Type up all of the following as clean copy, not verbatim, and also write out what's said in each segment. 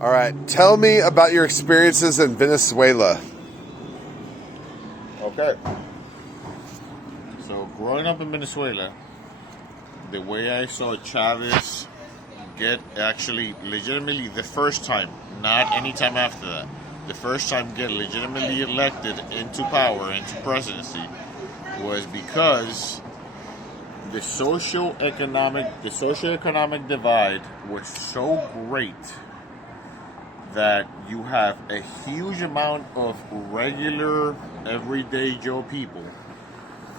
All right, tell me about your experiences in Venezuela. Okay. So, growing up in Venezuela, the way I saw Chavez get actually legitimately the first time, not any time after that, the first time get legitimately elected into power, into presidency, was because the socioeconomic divide was so great that you have a huge amount of regular, everyday Joe people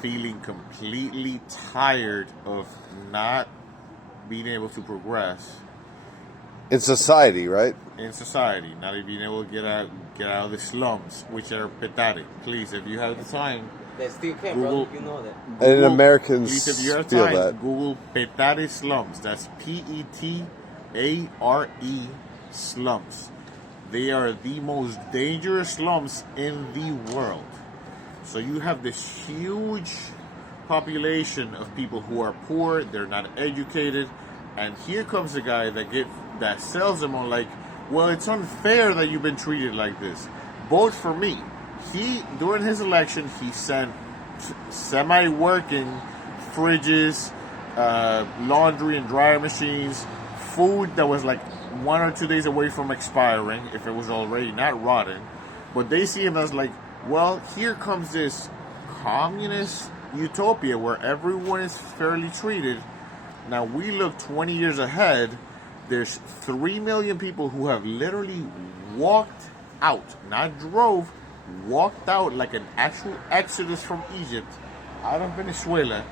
feeling completely tired of not being able to progress In society, right? in society, not being able to get out of the slums, which are pathetic. Please, if you have the time, They still can, Google, bro. You know that. And Americans please, if you have feel time, that. Google Petare slums. That's Petare slums. They are the most dangerous slums in the world. So you have this huge population of people who are poor, they're not educated, and here comes a guy that sells them on like, well, it's unfair that you've been treated like this. Vote for me. During his election, he sent semi-working fridges, laundry and dryer machines, food that was like 1 or 2 days away from expiring if it was already not rotten. But they see him as like, well, here comes this communist utopia where everyone is fairly treated. Now we look 20 years ahead. There's 3 million people who have literally walked out, not drove, walked out like an actual exodus from Egypt out of Venezuela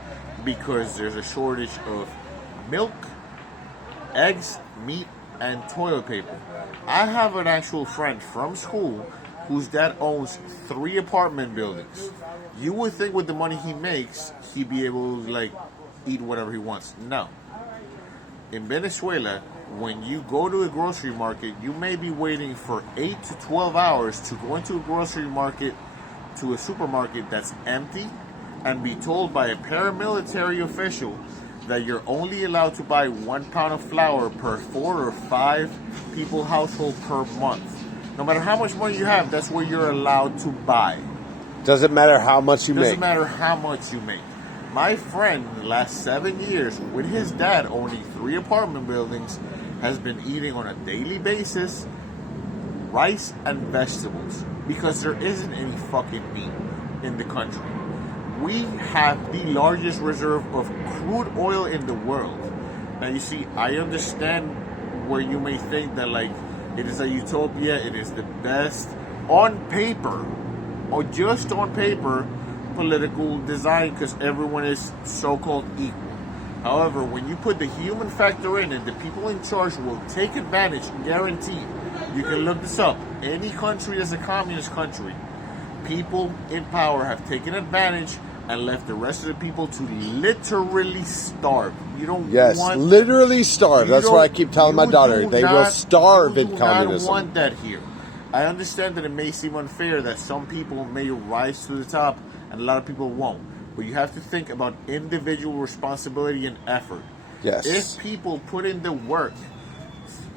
because there's a shortage of milk, eggs, meat, and toilet paper. I have an actual friend from school whose dad owns 3 apartment buildings. You would think with the money he makes, he'd be able to like eat whatever he wants. No. In Venezuela, when you go to a grocery market, you may be waiting for 8 to 12 hours to go into a grocery market, to a supermarket that's empty, and be told by a paramilitary official that you're only allowed to buy 1 pound of flour per 4 or 5 people household per month. No matter how much money you have, that's what you're allowed to buy. Doesn't matter how much you make. Doesn't matter how much you make. My friend, in the last 7 years, with his dad owning 3 apartment buildings, has been eating on a daily basis rice and vegetables because there isn't any fucking meat in the country. We have the largest reserve of crude oil in the world. Now, you see, I understand where you may think that, like, it is a utopia, it is the best on paper, or just on paper, political design because everyone is so-called equal. However, when you put the human factor in it, the people in charge will take advantage, guaranteed. You can look this up. Any country is a communist country. People in power have taken advantage and left the rest of the people to literally starve. You don't want... literally starve. That's why I keep telling my daughter. They will starve in communism. You do not want that here. I understand that it may seem unfair that some people may rise to the top and a lot of people won't. But you have to think about individual responsibility and effort. Yes. If people put in the work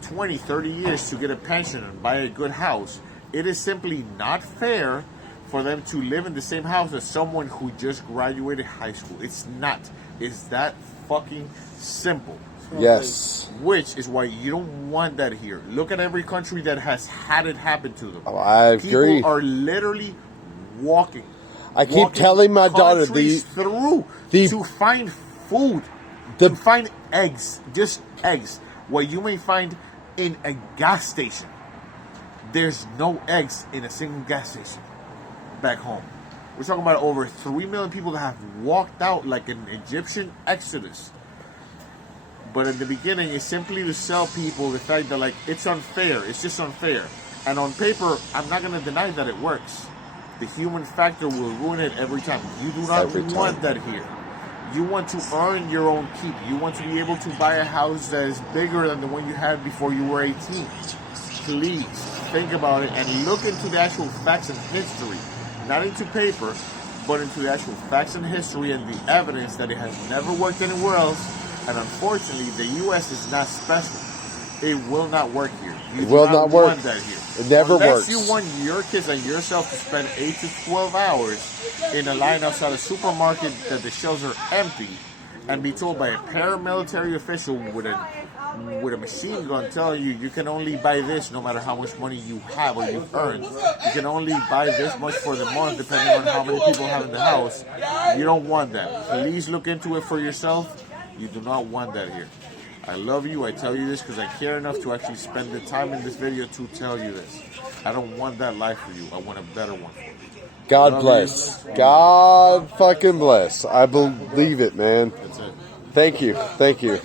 20, 30 years to get a pension and buy a good house, it is simply not fair for them to live in the same house as someone who just graduated high school. It's not. It's that fucking simple. Yes. Which is why you don't want that here. Look at every country that has had it happen to them. Oh, I agree. People are literally walking. I keep telling my daughter to find food, to find eggs, just eggs. What you may find in a gas station. There's no eggs in a single gas station back home. We're talking about over 3 million people that have walked out like an Egyptian exodus. But in the beginning, it's simply to sell people the fact that, like, it's unfair. It's just unfair. And on paper, I'm not going to deny that it works. The human factor will ruin it every time. You do not want that here. You want to earn your own keep. You want to be able to buy a house that is bigger than the one you had before you were 18. Please think about it and look into the actual facts and history. Not into paper, but into the actual facts and history and the evidence that it has never worked anywhere else. And unfortunately, the U.S. is not special. it will not work here. You It will do not work. want that here. It never Unless works. you want your kids and yourself to spend 8 to 12 hours in a line outside a supermarket that the shelves are empty and be told by a paramilitary official with a machine gun telling you can only buy this no matter how much money you have or you've earned. You can only buy this much for the month depending on how many people have in the house. You don't want that. Please look into it for yourself. You do not want that here. I love you. I tell you this because I care enough to actually spend the time in this video to tell you this. I don't want that life for you. I want a better one for you. God Love bless. you. God fucking bless. I believe it, man. That's it. Thank you. Thank you.